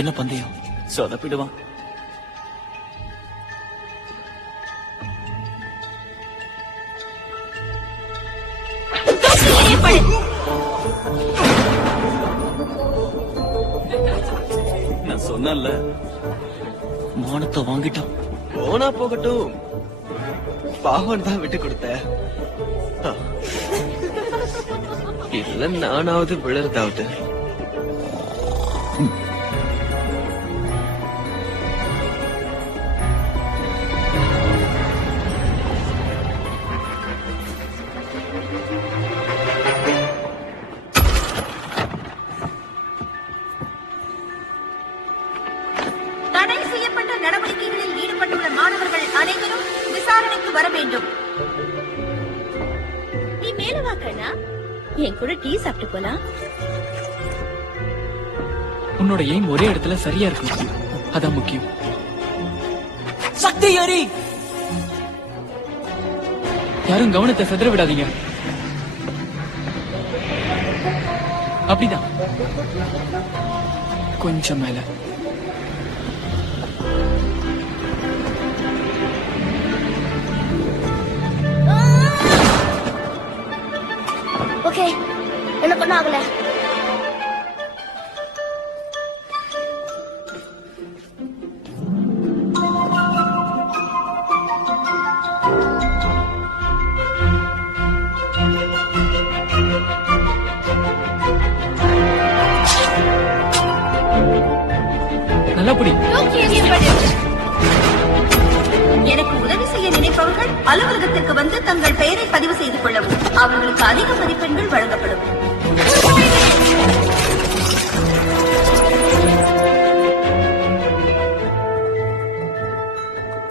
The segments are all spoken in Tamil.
என்ன பந்தயம் சொதப்பிடுவான். நான் சொன்னல மானத்தை வாங்கிட்டான். போனா போகட்டும், பாவன் தான் விட்டு கொடுத்த. இல்ல நானாவது விழுறதாவது. தடை செய்யப்பட்ட நடவடிக்கைகளில் ஈடுபட்டுள்ள மாணவர்கள் அனைவரும் விசாரணைக்கு வர வேண்டும். நீ மேல வா கண்ணா, என் கூட டீ சாப்பிட்டு போலாம். உன்னோட எய்ம் ஒரே இடத்துல சரியா இருக்கும், அதான் முக்கியம். சக்தி ஏறி யாரும் கவனத்தை செதற விடாதீங்க. அப்படிதான், கொஞ்சம் மேல. ஓகே, எனக்கு ஒன்னும் ஆகல. நல்லா புடி. எனக்கு உதவி செய்ய நினைப்பவர்கள் அலுவலகத்திற்கு வந்து தங்கள் பெயரை பதிவு செய்து கொள்ளவும். அவர்களுக்கு அதிக மதிப்பெண்கள் வழங்கப்படும்.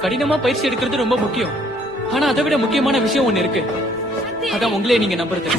கடினமா பயிற்சி எடுக்கிறது ரொம்ப முக்கியம். ஆனா அதை விட முக்கியமான விஷயம் ஒண்ணு இருக்கு. அதான் உங்களே நீங்க நம்புறது.